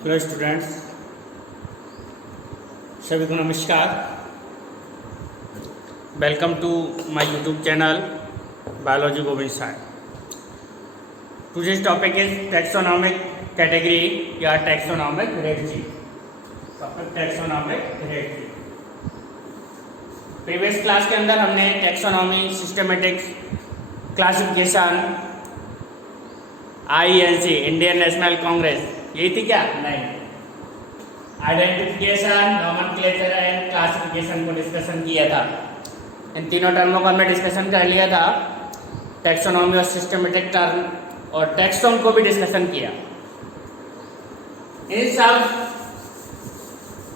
Hello students, सभी को नमस्कार। Welcome to my YouTube channel biology Govind Sai. Today's topic is taxonomic category या taxonomic hierarchy. Topic taxonomic hierarchy. Previous class के अंदर हमने taxonomy, systematics, classification, INC Indian National Congress, यही थी क्या? नहीं, आइडेंटिफिकेशन, नॉमेनक्लेचर एंड क्लासिफिकेशन को डिस्कशन किया था। इन तीनों टर्मों का हमने डिस्कशन कर लिया था। टैक्सोनॉमी और सिस्टमेटिक टर्म और टैक्सोन को भी डिस्कशन किया। इन सब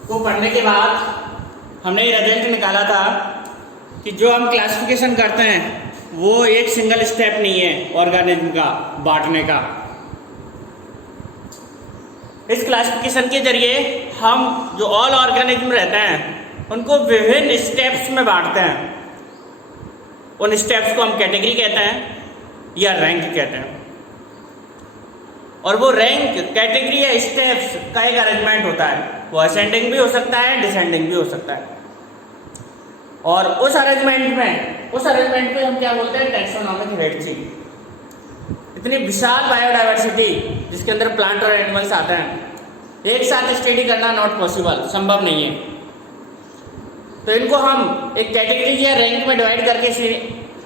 को पढ़ने के बाद हमने ये रिजल्ट निकाला था कि जो हम क्लासिफिकेशन करते हैं वो एक सिंगल स्टेप नहीं है ऑर्गेनिज्म का बांटने का। इस क्लासिफिकेशन के जरिए हम जो ऑल ऑर्गेनिज्म रहते हैं उनको विभिन्न स्टेप्स में बांटते हैं। उन स्टेप्स को हम कैटेगरी कहते हैं या रैंक कहते हैं। और वो रैंक, कैटेगरी या स्टेप्स का एक अरेंजमेंट होता है। वो असेंडिंग भी हो सकता है, डिसेंडिंग भी हो सकता है। और उस अरेंजमेंट में हम क्या बोलते हैं? टैक्सोनॉमिक हियरार्ची। इतनी विशाल बायोडाइवर्सिटी जिसके अंदर प्लांट और एनिमल्स आते हैं, एक साथ स्टडी करना नॉट पॉसिबल, संभव नहीं है। तो इनको हम एक कैटेगरी या रैंक में डिवाइड करके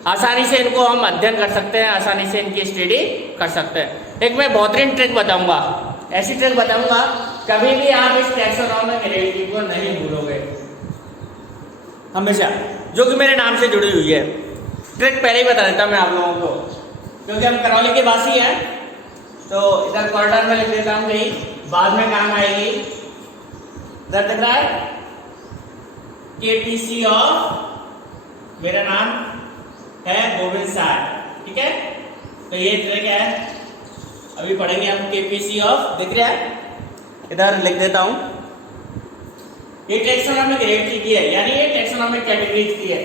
आसानी से इनको हम अध्ययन कर सकते हैं, आसानी से इनकी स्टडी कर सकते हैं। एक मैं बेहतरीन ट्रिक बताऊंगा, ऐसी ट्रिक बताऊंगा कभी भी आप इस टैक्सोनॉमिक हियरार्ची को नहीं भूलोगे हमेशा, जो कि मेरे नाम से जुड़ी हुई है। ट्रिक पहले ही बता देता मैं आप लोगों को, क्योंकि हम करौली के वासी हैं तो इधर कॉर्नर में लिख देता हूँ, कहीं बाद में काम आएगी। इधर दिख रहा है KPC ऑफ, मेरा नाम है गोविंद साय, ठीक है। तो ये ट्रिक है, अभी पढ़ेंगे हम। KPC ऑफ दिख रहा है, इधर लिख देता हूँ। ये टैक्सोनॉमिक हियरार्ची की है, यानी ये टैक्सोनॉमिक कैटेगरीज की है।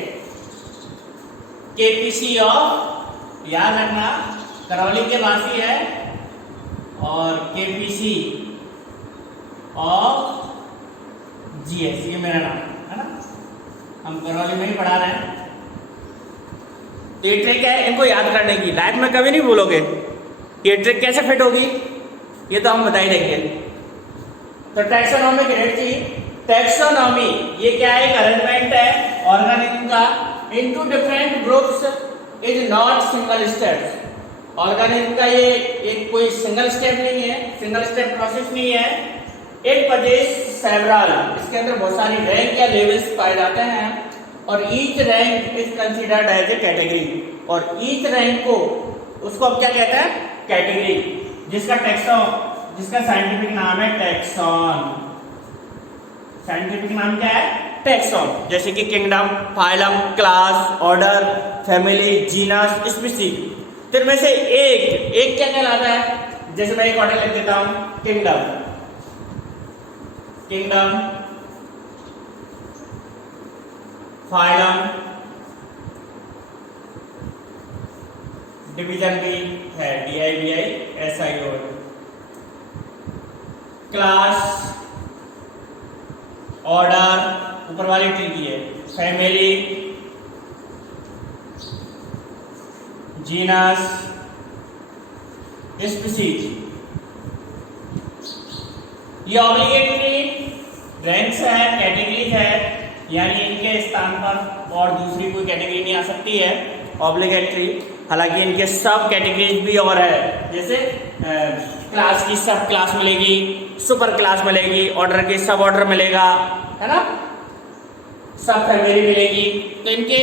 KPC ऑफ, याद रखना, करौली के वासी है। और KPC ऑफ GS, ये मेरा नाम है ना, हम करौली में ही पढ़ा रहे हैं। तो ये ट्रिक है, इनको याद करने की, लाइफ में कभी नहीं भूलोगे। ये ट्रिक कैसे फिट होगी ये तो हम बता ही देंगे। तो टैक्सोनॉमिक हियरार्ची, टैक्सोनॉमी ये क्या है? एक अरेंजमेंट है ऑर्गेनिज्म का into different groups, is not single steps. Organism का ये एक कोई सिंगल स्टेप नहीं है, सिंगल स्टेप प्रोसेस नहीं है। इट पजेस सेवरल, इसके अंदर बहुत सारी रैंक या लेवल्स पाए जाते हैं। और each rank is considered as a category. और ईच रैंक को, उसको अब क्या कहते हैं? कैटेगरी, जिसका साइंटिफिक नाम है टैक्सॉन। साइंटिफिक नाम क्या है? टैक्सॉन। जैसे कि kingdom, phylum, class, order, family, genus, species. तो इनमें से एक क्या कहलाता है? जैसे मैं एक ऑर्डर लिख देता हूं, किंगडम, फाइलम, डिवीजन भी है, DIVISIO, क्लास, ऑर्डर, ऊपर वाली ट्री की है, फैमिली, जीनस, स्पीशीज। ये ऑब्लिगेटरी रैंक्स है, कैटेगरीज है, यानी इनके स्थान पर और दूसरी कोई कैटेगरी नहीं आ सकती है, ऑब्लिगेटरी। हालांकि इनके सब कैटेगरीज भी और है, जैसे क्लास की सब क्लास मिलेगी, सुपर क्लास मिलेगी, ऑर्डर की सब ऑर्डर मिलेगा, है ना, सब फैमिली मिलेगी। तो इनके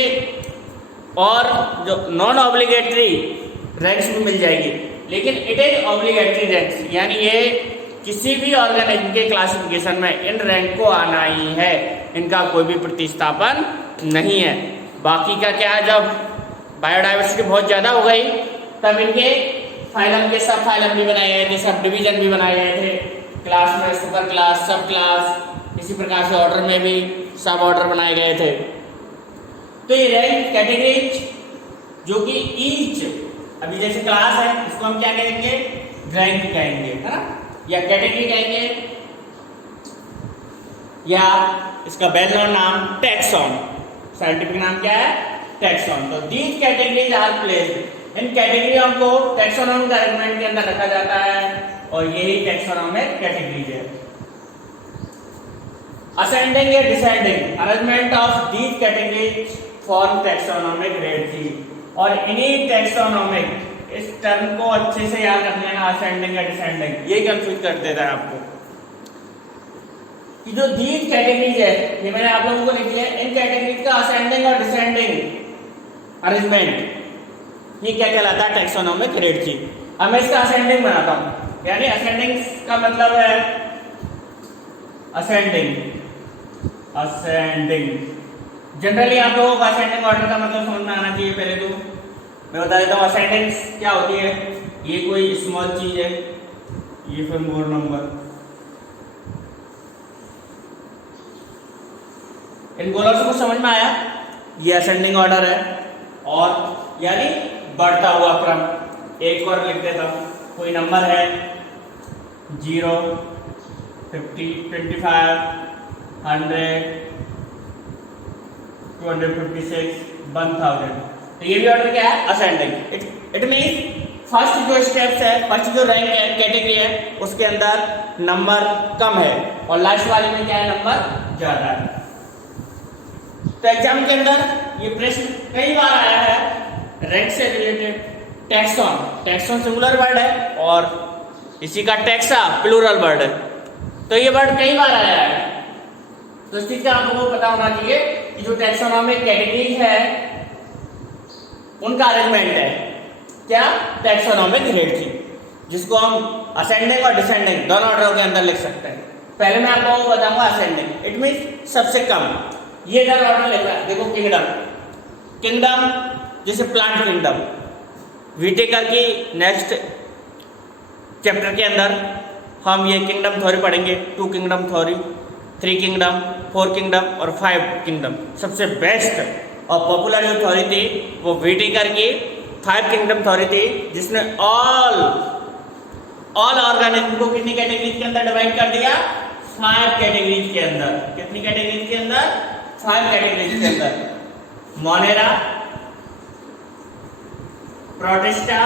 और जो नॉन ऑब्लिगेटरी रैंक्स भी मिल जाएगी, लेकिन इट इज ऑब्लिगेटरी रैंक्स, यानी ये किसी भी ऑर्गेनिज्म के क्लासिफिकेशन में इन रैंक को आना ही है, इनका कोई भी प्रतिस्थापन नहीं है। बाकी का क्या है, जब बायोडाइवर्सिटी बहुत ज़्यादा हो गई तब इनके फाइलम के सब फाइलम भी बनाए गए थे, सब डिवीजन भी बनाए गए थे। क्लास में सुपर क्लास, सब क्लास, इसी प्रकार से ऑर्डर में भी सब ऑर्डर बनाए गए थे। तो ये रैंक कैटेगरीज जो कि ईच, अभी जैसे क्लास है इसको हम क्या कहेंगे? रैंक कहेंगे, है ना। या कैटेगरी कहेंगे, या इसका वेल नोन नाम टैक्सॉन, साइंटिफिक नाम क्या है, टैक्सॉन। तो दीज कैटेगरीज आर प्लेस्ड, इन कैटेगरियों को टैक्सोनॉमिक अरेंजमेंट के अंदर रखा जाता है और यही टैक्सोनॉमिक कैटेगरीज है। असेंडिंग या descending arrangement of these categories form taxonomic hierarchy. और इन्हीं टैक्सोनॉमिक, इस टर्म को अच्छे से याद रख लेना, असेंडिंग या डिसेंडिंग, यही कंफ्यूज कर देता है आपको कि जो दीज कैटेगरीज है, ये मैंने आप लोगों को लिखी है, इन कैटेगरीज का असेंडिंग और डिसेंडिंग अरेंजमेंट ये क्या कहलाता है, टैक्सोनॉमिक हियरार्ची। अब मैं इसका असेंडिंग बनाता हूं, यानी असेंडिंग का मतलब है असेंडिंग, असेंडिंग जनरली आप लोगों को असेंडिंग ऑर्डर का मतलब समझ में आना चाहिए। पहले तो मैं बता देता हूँ असेंडिंग क्या होती है। ये कोई स्मॉल चीज है, ये फिर मोर नंबर, इन गोलों से कुछ समझ में आया, ये असेंडिंग ऑर्डर है, और यानी बढ़ता हुआ क्रम। एक और लिख देता हूं, कोई नंबर है 0, 50, 25, 100, 256, 1000। तो ये भी ऑर्डर क्या है, असेंडिंग। इट मीन फर्स्ट जो स्टेप्स है, फर्स्ट जो रैंक है, कैटेगरी है, उसके अंदर नंबर कम है और लास्ट वाले में क्या है, नंबर ज्यादा है। तो एग्जाम के अंदर ये प्रश्न कई बार आया है रैंक से related. Taxon, taxon singular word है और इसी का टैक्सा प्लूरल वर्ड है, तो ये वर्ड कई बार आया है। तो इस चीज का आप लोगों को पता होना चाहिए कि जो टैक्सोनॉमिक कैटेगरीज है उनका अरेंजमेंट है क्या, टैक्सोनॉमिक हियरार्ची, जिसको हम असेंडिंग और डिसेंडिंग दोनों ऑर्डर के अंदर लिख सकते हैं। पहले मैं आप लोगों को बताऊंगा असेंडिंग, इट मीन सबसे कम। ये इधर ऑर्डर लिख रहा है, देखो किंगडम, किंगडम जैसे प्लांट किंगडम, विटेकर की नेक्स्ट चैप्टर के अंदर हम ये किंगडम थ्योरी पढ़ेंगे, 2 किंगडम थ्योरी, 3 किंगडम, 4 किंगडम और 5 किंगडम। सबसे बेस्ट और पॉपुलर जो थ्योरी थी वो विटेकर की 5 किंगडम थ्योरी थी, जिसने ऑल ऑर्गेनिज्म को कितनी कैटेगरीज के अंदर डिवाइड कर दिया, 5 कैटेगरीज के अंदर। कितनी कैटेगरीज के अंदर, 5 कैटेगरीज के अंदर। Monera, protista,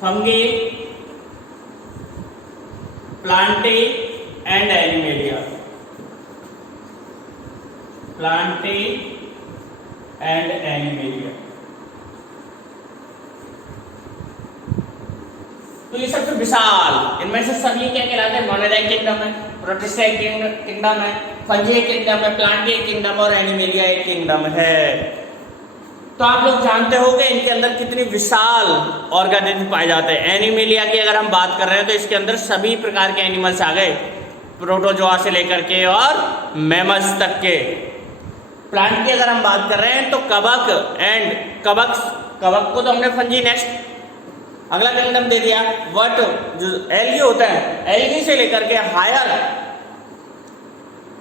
fungi, Plantae and animalia, Plantae and animalia. तो ये सबसे विशाल, इनमें से सभी क्या कहलाते हैं, मोनेराइक किंगडम है, प्रोटिस्टा किंगडम है, फंगी किंगडम है, प्लांटी किंगडम और एनिमेलिया एक किंगडम है। तो आप लोग जानते होंगे इनके अंदर कितनी विशाल ऑर्गेनिज्म पाए जाते हैं। एनिमेलिया की अगर हम बात कर रहे हैं तो इसके अंदर सभी प्रकार के एनिमल्स आ गए, प्रोटोजोआ से लेकर के और मैमल्स तक के। प्लांट की अगर हम बात कर रहे हैं तो कवक एंड कवक को तो हमने फंजी नेक्स्ट अगला किंगडम दे दिया। बट जो एल्गी होता है, एल्गी से लेकर के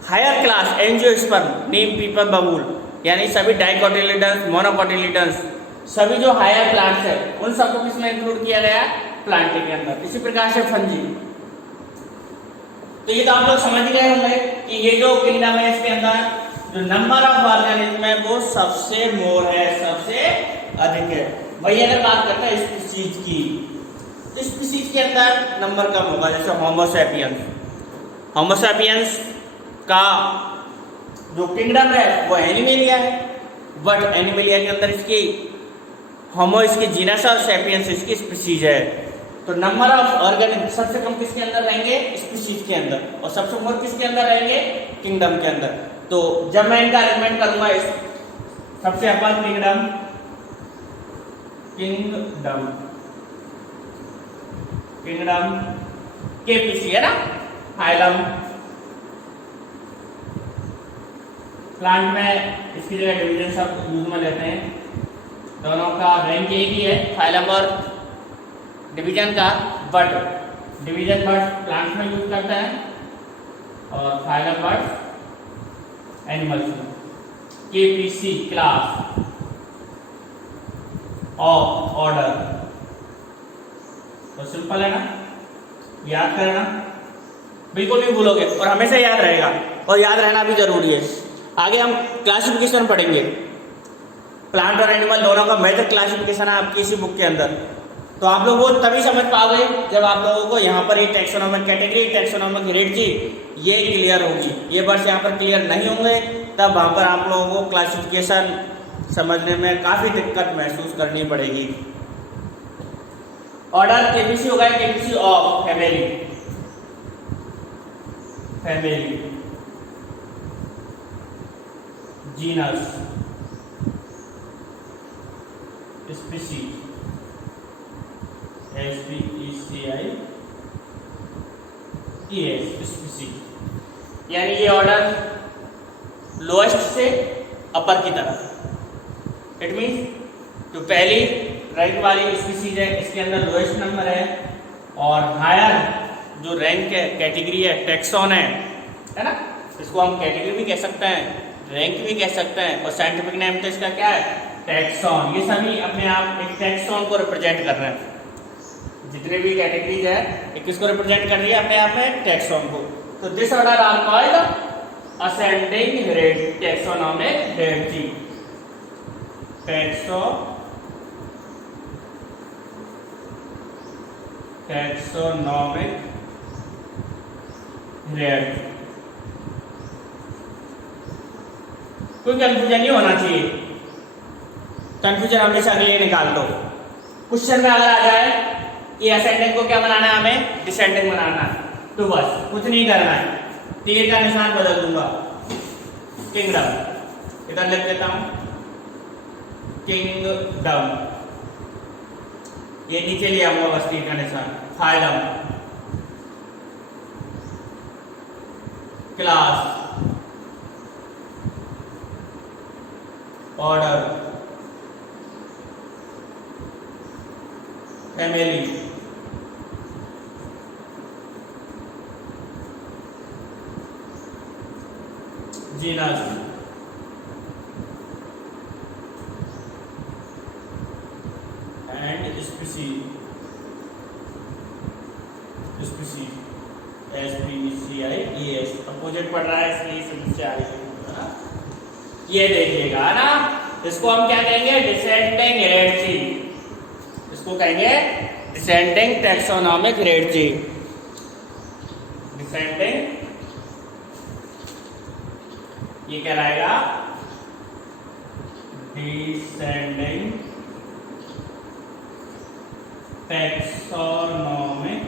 हायर क्लास एंजियोस्पर्म, नीम, पीपल, बबूल, यानी सभी डाइकोटिलिडन्स, मोनोकोटिलिडन्स, सभी जो हायर प्लांट्स है उन सबको किसमें इंक्लूड किया गया, प्लांट के अंदर। इसी प्रकार से फंजी। तो ये तो आप लोग समझ गए होंगे कि ये जो किंगडम है इसके अंदर जो नंबर ऑफ ऑर्गेनिज्म है वो सबसे मोर है, सबसे अधिक है। वही अगर बात करते हैं स्पीशीज की, तो स्पीशीज के अंदर नंबर कम होगा। जैसे होमोसैपियंस का जो किंगडम है वो एनिमेलिया है, बट एनिमेलिया के अंदर इसकी होमो इसकी जीनस और सैपियंस इसकी स्पीशीज है। तो नंबर ऑफ ऑर्गेनिज्म सबसे कम किसके अंदर रहेंगे, स्पीशीज के अंदर, और सबसे मोर किसके अंदर रहेंगे, किंगडम के अंदर। तो जब मैं इनका अरेंजमेंट करूंगा, सबसे अपर किंगडम केपीसी है ना, फाइलम। प्लांट में इसकी जगह डिवीजन सब यूज में लेते हैं, दोनों का रैंक एक ही है, फाइलम और डिवीजन का। बट डिवीजन बर्ड प्लांट्स में यूज करते हैं और फाइलम बर्ड एनिमल्स में। KPC class of order simple है ना, याद करना बिल्कुल नहीं भूलोगे और हमेशा याद रहेगा, और याद रहना भी जरूरी है। आगे हम क्लासिफिकेशन पढ़ेंगे, प्लांट और एनिमल दोनों का मेथड क्लासिफिकेशन है आपकी इसी बुक के अंदर। तो आप लोग वो तभी समझ पाओगे जब आप लोगों को यहाँ पर ये टैक्सोनॉमिक कैटेगरी, टैक्सोनॉमिक हेरेडिटी ये क्लियर होगी। ये वर्ड्स यहाँ पर क्लियर नहीं होंगे तब वहाँ पर आप लोगों को क्लासिफिकेशन समझने में काफ़ी दिक्कत महसूस करनी पड़ेगी। ऑर्डर केबीसी होगा, KBC of family, family, genus, species, SPECIES, species, यानी ये ऑर्डर लोएस्ट से अपर की तरफ। इट मीन्स जो पहली रैंक वाली स्पीशीज है इसके अंदर लोएस्ट नंबर है, और हायर जो रैंक है कैटेगरी है टैक्सॉन है ना, इसको हम कैटेगरी भी कह सकते हैं, रैंक भी कह सकते हैं, और साइंटिफिक नेम तो इसका क्या है, टैक्सॉन। ये सभी अपने आप एक टैक्सॉन को रिप्रेजेंट कर रहे हैं। जितने भी कैटेगरीज है एक किसको रिप्रेजेंट कर रही है अपने आप में, टैक्सॉन को। तो this order are called ascending taxonomic heredity, taxonomic heredity. कोई कंफ्यूजन नहीं होना चाहिए, कंफ्यूजन हमेशा के लिए निकाल दो। क्वेश्चन में अगर आ जाए कि असेंडिंग को क्या बनाना है, हमें डिसेंडिंग बनाना है, तो बस कुछ नहीं करना है, तीर का निशान बदल दूंगा, किंगडम, इधर लिख देता हूं किंगडम, ये नीचे लिया हुआ बस तीर का निशान, phylum, class, order, family, genus, and species, SPECIES opposite पढ़ रहा है इसलिए समस्या आ रही। ये देखिएगा ना, इसको हम क्या कहेंगे, डिसेंडिंग हेरेडिटी, इसको कहेंगे डिसेंडिंग टैक्सोनॉमिक हेरेडिटी, डिसेंडिंग, ये कहलाएगा डिसेंडिंग टैक्सोनॉमिक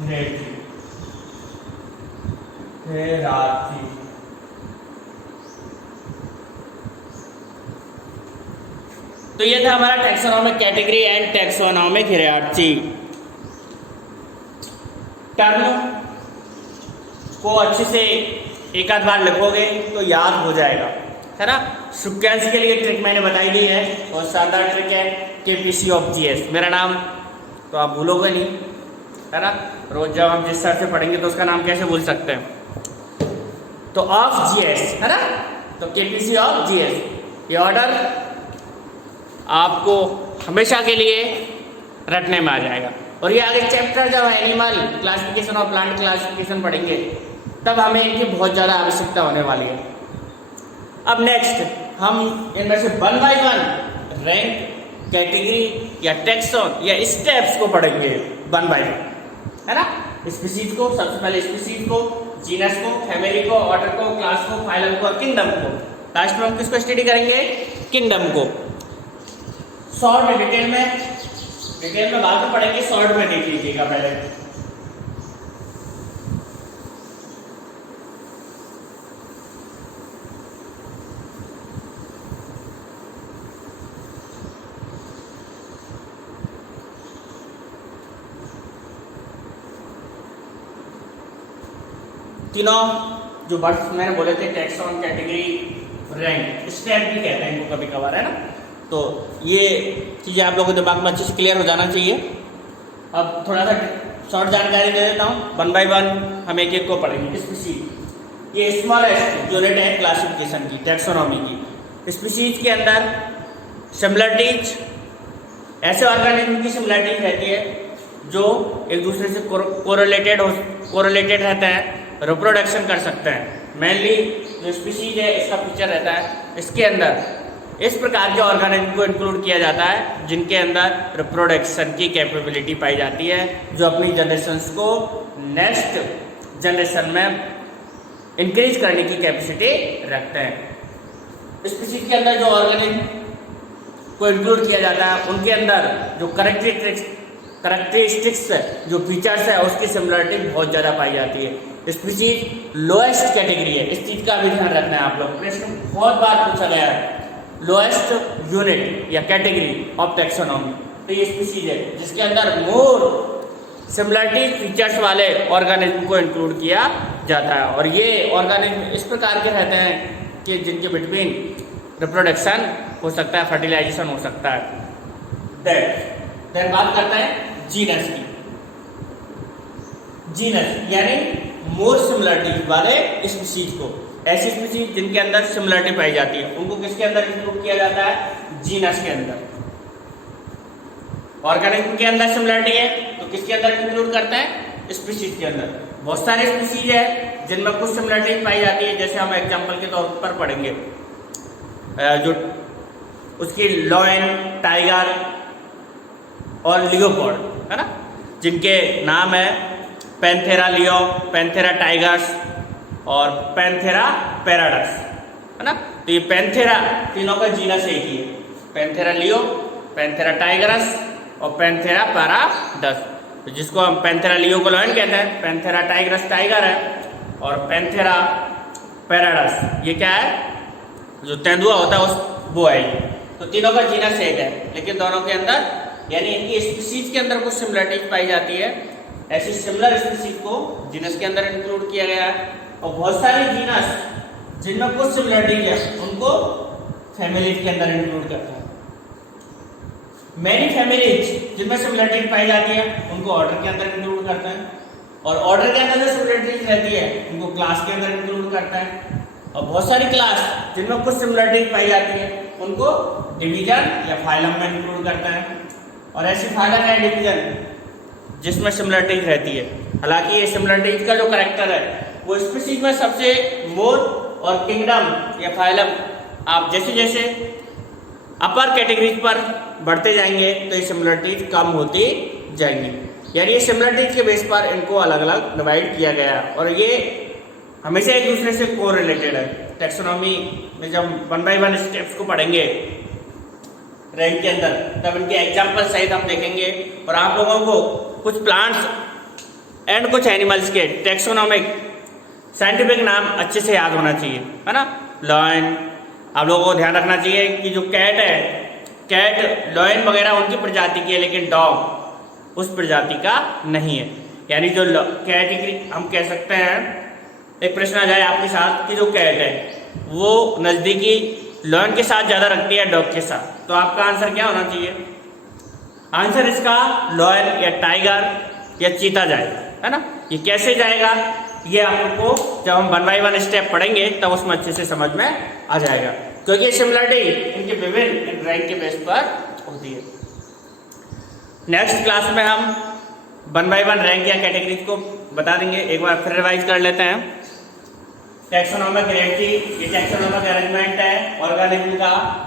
हेरेडिटी, तो ये था हमारा taxonomic category and taxonomic hierarchy. Term को अच्छे से एक आध बार लिखोगे तो याद हो जाएगा, है ना। फ्रीक्वेंसी के लिए ट्रिक मैंने बताई दी है, और शानदार ट्रिक है KPC ऑफ GS, मेरा नाम तो आप भूलोगे नहीं, है ना। रोज जब हम जिस सर से पढ़ेंगे तो उसका नाम कैसे भूल सकते हैं, तो ऑफ GS, है ना, तो KPC ऑफ GS, ये ऑर्डर आपको हमेशा के लिए रटने में आ जाएगा। और ये आगे चैप्टर जब एनिमल क्लासिफिकेशन और प्लांट क्लासिफिकेशन पढ़ेंगे तब हमें इनकी बहुत ज़्यादा आवश्यकता होने वाली है। अब नेक्स्ट हम इनमें से 1 बाय 1 रैंक, कैटेगरी या टैक्सॉन या स्टेप्स को पढ़ेंगे 1 बाय 1, है ना। स्पीशीज को, सबसे पहले स्पीशीज को, जीनस को, फैमिली को, ऑर्डर को, क्लास को, फाइलम को और किंगडम को। लास्ट में हम किसको स्टडी करेंगे, किंगडम को। शॉर्ट में डिटेल में बात तो पढ़ेंगे, शॉर्ट में देख लीजिएगा पहले। तीनों जो वर्ड्स मैंने बोले थे, टैक्सॉन, कैटेगरी, रैंक, स्टेप भी कहते हैं इनको कभी कभार, है ना। तो ये चीज़ें आप लोगों के दिमाग में अच्छे से क्लियर हो जाना चाहिए। अब थोड़ा सा शॉर्ट जानकारी दे देता हूँ, 1 बाय 1 हम एक एक को पढ़ेंगे। स्पीशीज, ये स्मॉलेस्ट यूनिट है क्लासिफिकेशन की, टैक्सोनॉमी की। स्पीशीज के अंदर सिमिलरिटीज ऐसे ऑर्गेनिज्म की सिमिलरिटी रहती है जो एक दूसरे से कोरिलेटेड रहते हैं, रिप्रोडक्शन कर सकते हैं। मेनली जो स्पीशीज है इसका फीचर रहता है, इसके अंदर इस प्रकार के ऑर्गेनिज्म को इंक्लूड किया जाता है जिनके अंदर रिप्रोडक्शन की कैपेबिलिटी पाई जाती है, जो अपनी जनरेशन्स को नेक्स्ट जनरेशन में इंक्रीज करने की कैपेसिटी रखते हैं। स्पीशीज के अंदर जो ऑर्गेनिज्म को इंक्लूड किया जाता है उनके अंदर जो करेक्टरिस्टिक्स जो फीचर्स है उसकी सिमिलरिटी बहुत ज़्यादा पाई जाती है। स्पीशीज लोएस्ट कैटेगरी है, इस चीज़ का भी ध्यान रखना है आप लोग, प्रश्न बहुत बार पूछा गया है। लोएस्ट यूनिट या कैटेगरी ऑफ टैक्सोनॉमी, तो ये स्पीशीज है जिसके अंदर मोर सिमिलरिटी फीचर्स वाले ऑर्गेनिज्म को इंक्लूड किया जाता है, और ये ऑर्गेनिज्म इस प्रकार के रहते हैं कि जिनके बिटवीन रिप्रोडक्शन हो सकता है, फर्टिलाइजेशन हो सकता है। देन बात करते हैं जीनस की। जीनस यानी मोर सिमिलरिटी वाले स्पीशीज को, ऐसी स्पीशीज जिनके अंदर सिमिलरिटी पाई जाती है उनको किसके अंदर इंक्लूड किया जाता है? जीनस के अंदर। ऑर्गेनिज्म के अंदर सिमिलरिटी है तो किसके अंदर इंक्लूड करते हैं? स्पीशीज के अंदर। बहुत सारे स्पीशीज है जिनमें कुछ सिमिलरिटी पाई जाती है, जैसे हम एग्जांपल के तौर पर पढ़ेंगे जो उसकी लॉयन, टाइगर और लियोपोल्ड है ना, जिनके नाम है पैंथेरा लियो, पैंथेरा टाइगर्स और पैंथेरा पैराडस है ना। तो ये पैंथेरा तीनों का जीनस एक ही है, पैंथेरा लियो, पैंथेरा टाइगरस और पैंथेरा पैराडस। तो जिसको हम पैंथेरा लियो को लॉयन कहते हैं, पैंथेरा टाइगरस टाइगर है और पैंथेरा पैराडस ये क्या है? जो तेंदुआ होता है उस वो है। तो तीनों का जीनस एक है, लेकिन दोनों के अंदर यानी इनकी स्पीशीज के अंदर कुछ सिमिलरिटी पाई जाती है। ऐसी सिमिलर स्पीशीज को जीनस के अंदर इंक्लूड किया गया है, और बहुत सारी जीनस जिनमें कुछ सिमिलरिटी है उनको फैमिलीज के अंदर इंक्लूड करता है। मैनी फैमिलीज जिनमें सिमिलरिटी पाई जाती है उनको ऑर्डर के अंदर इंक्लूड करते हैं, और ऑर्डर के अंदर जो सिमिलरिटीज रहती है उनको क्लास के अंदर इंक्लूड करता है, और बहुत सारी क्लास जिनमें कुछ सिमिलरिटीज पाई जाती है उनको डिवीजन या फाइलम में इंक्लूड करता है। और ऐसी फाइलम या डिवीजन जिसमें सिमिलरिटीज रहती है, हालांकि ये सिमिलरिटीज का जो करेक्टर है वो स्पीशीज में सबसे मोर और किंगडम या फाइलम आप जैसे जैसे अपर कैटेगरीज पर बढ़ते जाएंगे तो ये सिमिलरिटीज कम होती जाएंगी। यानी ये सिमिलरिटीज के बेस पर इनको अलग अलग डिवाइड किया गया है, और ये हमेशा एक दूसरे से कोरिलेटेड है। टैक्सोनॉमी में जब 1 बाय 1 स्टेप्स को पढ़ेंगे रैंक के अंदर, तब इनके एग्जाम्पल सहित हम देखेंगे, और आप लोगों को कुछ प्लांट्स एंड कुछ एनिमल्स के टैक्सोनॉमिक साइंटिफिक नाम अच्छे से याद होना चाहिए, है ना। लॉयन, आप लोगों को ध्यान रखना चाहिए कि जो कैट है, कैट लॉयन वगैरह उनकी प्रजाति की है, लेकिन डॉग उस प्रजाति का नहीं है। यानी जो कैटेगरी हम कह सकते हैं, एक प्रश्न आ जाए आपके साथ कि जो कैट है वो नज़दीकी लॉयन के साथ ज़्यादा रखती है डॉग के साथ, तो आपका आंसर क्या होना चाहिए? आंसर इसका लॉयन या टाइगर या चीता जाएगा, है ना। ये कैसे जाएगा ये आप लोग को जब हम 1 बाय 1 स्टेप पढ़ेंगे तब उसमें अच्छे से समझ में आ जाएगा, क्योंकि सिमिलरिटी इनके विभिन्न रैंक के बेस पर होती है। नेक्स्ट क्लास में हम 1 बाय 1 रैंक या कैटेगरीज को बता देंगे। एक बार फिर रिवाइज कर लेते हैं। टैक्सोनॉमिक हायरार्की, ये टैक्सोनॉमिक अरेंजमेंट है ऑर्गेनिज्म का,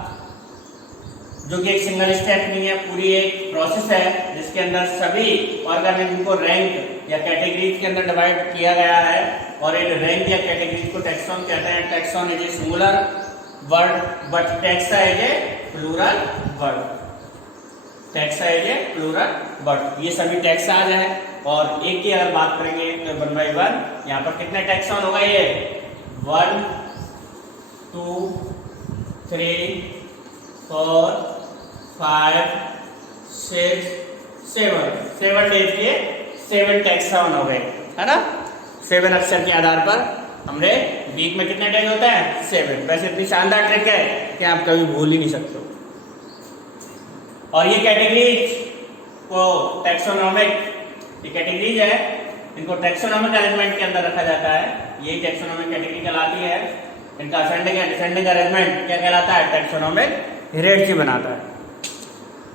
जो कि एक सिंगल स्टेप नहीं है, पूरी एक प्रोसेस है जिसके अंदर सभी ऑर्गेनिज्म को रैंक या कैटेगरीज के अंदर डिवाइड किया गया है, और इन रैंक या कैटेगरीज को टैक्सॉन कहते हैं। Taxon is a singular word but taxa is a plural word. Taxa is a plural word, ये सभी टैक्सा है, और एक की अगर बात करेंगे तो 1 बाय 1 यहाँ पर कितने टैक्सॉन होगा? ये 1 2 3 4 5 6 7 डेज के 7 टैक्सॉन हो गए, है ना। 7 अक्षर के आधार पर हमने वीक में कितने डेज होते हैं? 7। वैसे इतनी शानदार ट्रिक है कि आप कभी भूल ही नहीं सकते। और ये कैटेगरीज को टैक्सोनॉमिक, ये कैटेगरीज है, इनको टैक्सोनॉमिक अरेंजमेंट के अंदर रखा जाता है। यही टैक्सोनॉमिक कैटेगरी कहलाती है। इनका असेंडिंग एंड डिसेंडिंग अरेंजमेंट क्या कहलाता है? टैक्सोनॉमिक हायरार्की बनाता है।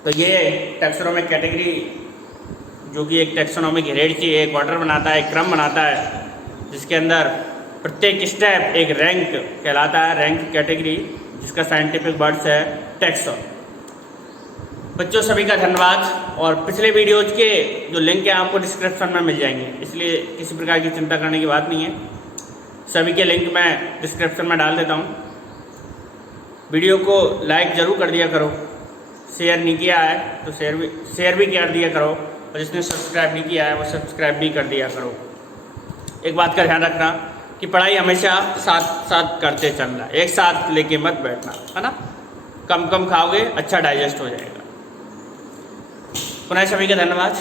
तो ये टैक्सोनॉमिक कैटेगरी जो कि एक टैक्सोनॉमिक हेरेडिटी एक ऑर्डर बनाता है, एक क्रम बनाता है, जिसके अंदर प्रत्येक स्टेप एक रैंक कहलाता है, रैंक कैटेगरी, जिसका साइंटिफिक वर्ड्स है टैक्सोन। बच्चों सभी का धन्यवाद। और पिछले वीडियोज के जो लिंक है आपको डिस्क्रिप्शन में मिल जाएंगे, इसलिए किसी प्रकार की चिंता करने की बात नहीं है। सभी के लिंक मैं डिस्क्रिप्शन में डाल देता हूँ। वीडियो को लाइक ज़रूर कर दिया करो, शेयर नहीं किया है तो शेयर भी कर दिया करो, और जिसने सब्सक्राइब नहीं किया है वो सब्सक्राइब भी कर दिया करो। एक बात का ध्यान रखना कि पढ़ाई हमेशा साथ साथ करते चलना, एक साथ लेके मत बैठना, है ना। कम कम खाओगे, अच्छा डाइजेस्ट हो जाएगा। पुनः सभी का धन्यवाद।